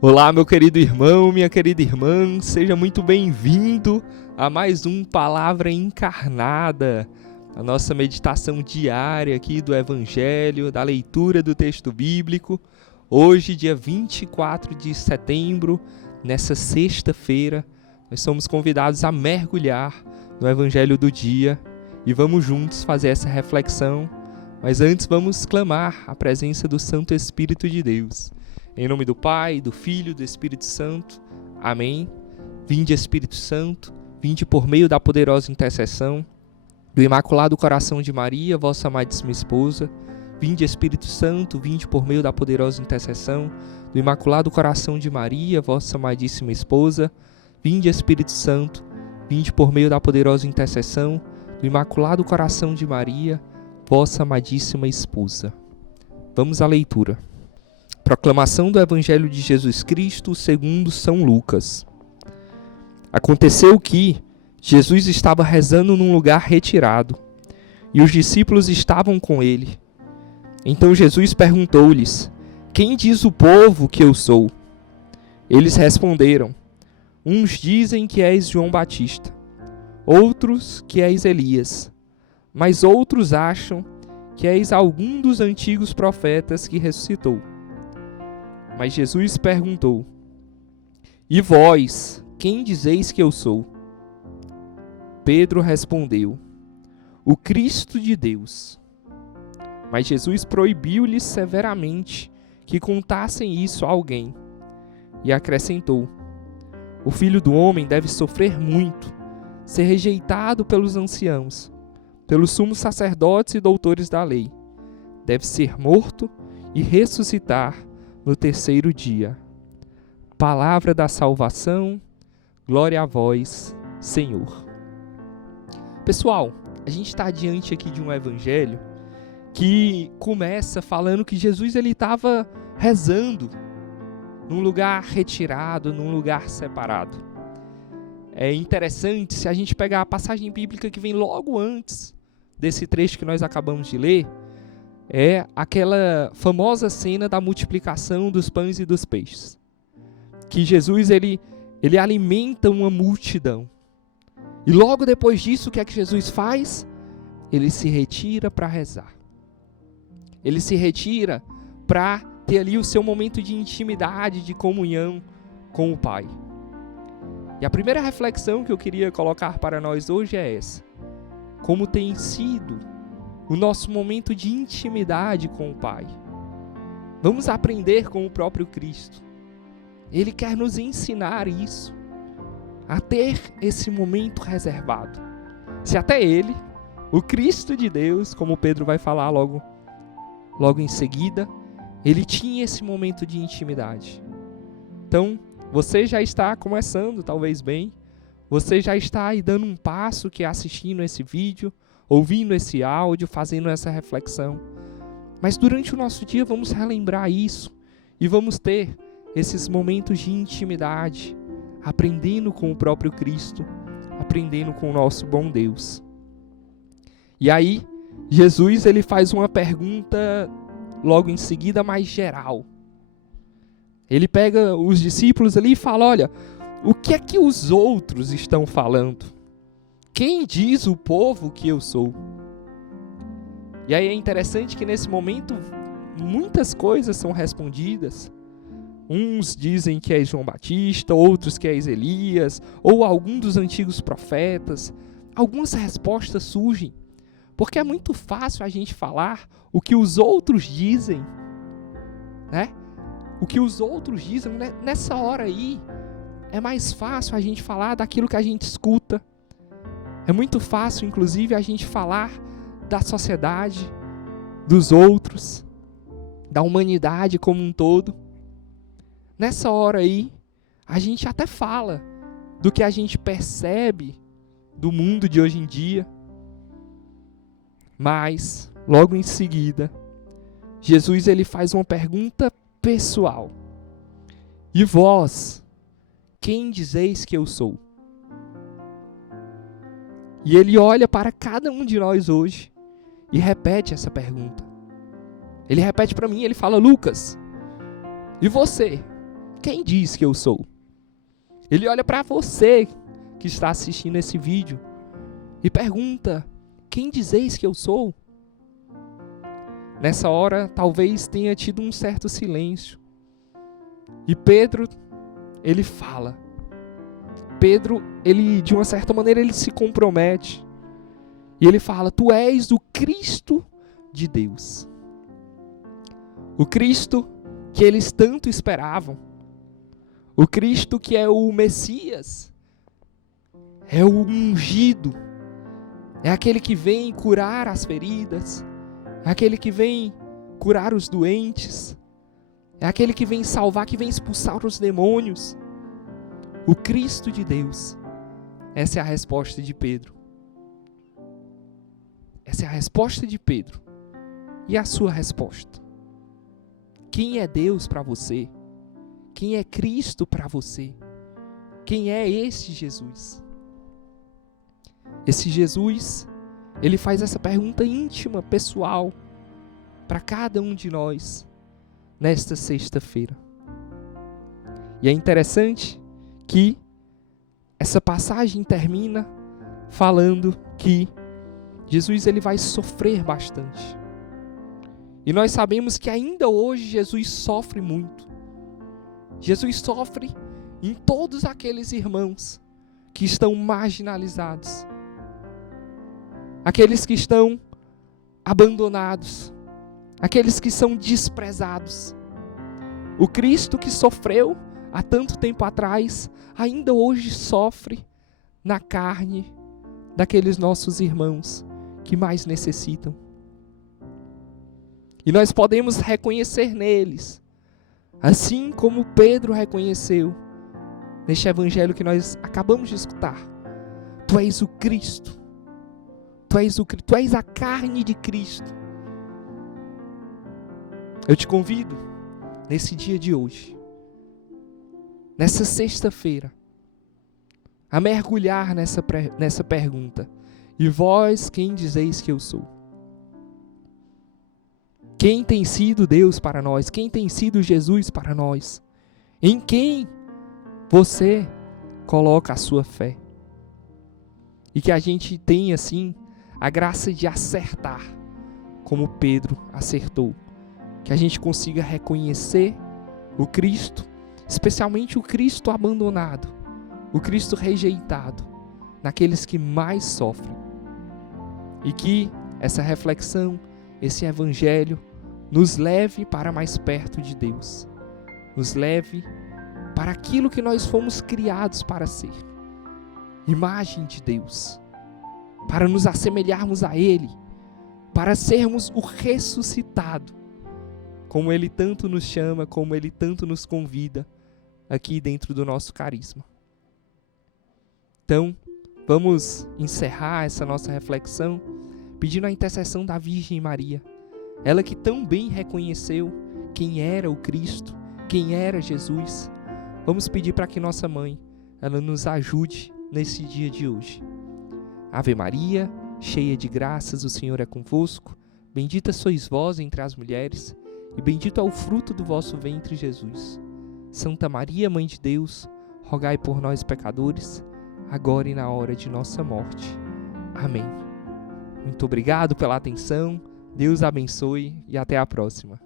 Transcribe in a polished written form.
Olá, meu querido irmão, minha querida irmã, seja muito bem-vindo a mais um Palavra Encarnada, a nossa meditação diária aqui do Evangelho, da leitura do texto bíblico. Hoje, dia 24 de setembro, nessa sexta-feira, nós somos convidados a mergulhar no Evangelho do dia e vamos juntos fazer essa reflexão, mas antes vamos clamar a presença do Santo Espírito de Deus. Em nome do Pai, do Filho e do Espírito Santo. Amém. Vinde, Espírito Santo, vinde por meio da poderosa intercessão do Imaculado Coração de Maria, vossa amadíssima esposa. Vinde, Espírito Santo, vinde por meio da poderosa intercessão do Imaculado Coração de Maria, vossa amadíssima esposa. Vinde, Espírito Santo, vinde por meio da poderosa intercessão do Imaculado Coração de Maria, vossa amadíssima esposa. Vamos à leitura. Proclamação do Evangelho de Jesus Cristo segundo São Lucas. Aconteceu que Jesus estava rezando num lugar retirado, e os discípulos estavam com ele. Então Jesus perguntou-lhes: quem diz o povo que eu sou? Eles responderam: uns dizem que és João Batista, outros que és Elias, mas outros acham que és algum dos antigos profetas que ressuscitou. Mas Jesus perguntou: e vós, quem dizeis que eu sou? Pedro respondeu: o Cristo de Deus. Mas Jesus proibiu-lhes severamente que contassem isso a alguém, e acrescentou: o Filho do Homem deve sofrer muito, ser rejeitado pelos anciãos, pelos sumos sacerdotes e doutores da lei, deve ser morto e ressuscitar no terceiro dia. Palavra da salvação, glória a vós, Senhor. Pessoal, a gente está diante aqui de um evangelho que começa falando que Jesus estava rezando num lugar retirado, num lugar separado. É interessante, se a gente pegar a passagem bíblica que vem logo antes desse trecho que nós acabamos de ler, é aquela famosa cena da multiplicação dos pães e dos peixes. Que Jesus ele alimenta uma multidão. E logo depois disso, o que é que Jesus faz? Ele se retira para rezar. Ele se retira para ter ali o seu momento de intimidade, de comunhão com o Pai. E a primeira reflexão que eu queria colocar para nós hoje é essa: como tem sido o nosso momento de intimidade com o Pai? Vamos aprender com o próprio Cristo. Ele quer nos ensinar isso, a ter esse momento reservado. Se até Ele, o Cristo de Deus, como Pedro vai falar logo em seguida, Ele tinha esse momento de intimidade. Então, você já está começando, talvez bem, você já está aí dando um passo, que é assistindo esse vídeo, ouvindo esse áudio, fazendo essa reflexão. Mas durante o nosso dia vamos relembrar isso e vamos ter esses momentos de intimidade, aprendendo com o próprio Cristo, aprendendo com o nosso bom Deus. E aí, Jesus ele faz uma pergunta logo em seguida mais geral. Ele pega os discípulos ali e fala: olha, o que é que os outros estão falando? Quem diz o povo que eu sou? E aí é interessante que nesse momento muitas coisas são respondidas. Uns dizem que é João Batista, outros que é Elias, ou algum dos antigos profetas. Algumas respostas surgem, porque é muito fácil a gente falar o que os outros dizem, né? O que os outros dizem, nessa hora aí, é mais fácil a gente falar daquilo que a gente escuta. É muito fácil, inclusive, a gente falar da sociedade, dos outros, da humanidade como um todo. Nessa hora aí, a gente até fala do que a gente percebe do mundo de hoje em dia. Mas, logo em seguida, Jesus ele faz uma pergunta pessoal. E vós, quem dizeis que eu sou? E ele olha para cada um de nós hoje e repete essa pergunta. Ele repete para mim, ele fala: Lucas, e você? Quem diz que eu sou? Ele olha para você que está assistindo esse vídeo e pergunta: quem dizeis que eu sou? Nessa hora, talvez tenha tido um certo silêncio. E Pedro, ele fala. Pedro, ele, de uma certa maneira, ele se compromete. E ele fala: tu és o Cristo de Deus. O Cristo que eles tanto esperavam. O Cristo que é o Messias. É o ungido. É aquele que vem curar as feridas. É aquele que vem curar os doentes. É aquele que vem salvar, que vem expulsar os demônios. O Cristo de Deus. Essa é a resposta de Pedro. Essa é a resposta de Pedro. E a sua resposta? Quem é Deus para você? Quem é Cristo para você? Quem é esse Jesus? Esse Jesus, ele faz essa pergunta íntima, pessoal, para cada um de nós, nesta sexta-feira. E é interessante que essa passagem termina falando que Jesus ele vai sofrer bastante. E nós sabemos que ainda hoje Jesus sofre muito. Jesus sofre em todos aqueles irmãos que estão marginalizados. Aqueles que estão abandonados. Aqueles que são desprezados. O Cristo que sofreu há tanto tempo atrás, ainda hoje sofre na carne daqueles nossos irmãos que mais necessitam. E nós podemos reconhecer neles, assim como Pedro reconheceu neste evangelho que nós acabamos de escutar. Tu és o Cristo. Tu és a carne de Cristo. Eu te convido, nesse dia de hoje, nessa sexta-feira, a mergulhar nessa pergunta. E vós, quem dizeis que eu sou? Quem tem sido Deus para nós? Quem tem sido Jesus para nós? Em quem você coloca a sua fé? E que a gente tenha, assim, a graça de acertar, como Pedro acertou. Que a gente consiga reconhecer o Cristo, especialmente o Cristo abandonado, o Cristo rejeitado, naqueles que mais sofrem. E que essa reflexão, esse evangelho, nos leve para mais perto de Deus. Nos leve para aquilo que nós fomos criados para ser. Imagem de Deus. Para nos assemelharmos a Ele. Para sermos o ressuscitado. Como Ele tanto nos chama, como Ele tanto nos convida aqui dentro do nosso carisma. Então, vamos encerrar essa nossa reflexão pedindo a intercessão da Virgem Maria. Ela que tão bem reconheceu quem era o Cristo, quem era Jesus. Vamos pedir para que nossa mãe, ela nos ajude nesse dia de hoje. Ave Maria, cheia de graças, o Senhor é convosco. Bendita sois vós entre as mulheres, e bendito é o fruto do vosso ventre, Jesus. Santa Maria, Mãe de Deus, rogai por nós, pecadores, agora e na hora de nossa morte. Amém. Muito obrigado pela atenção. Deus abençoe e até a próxima.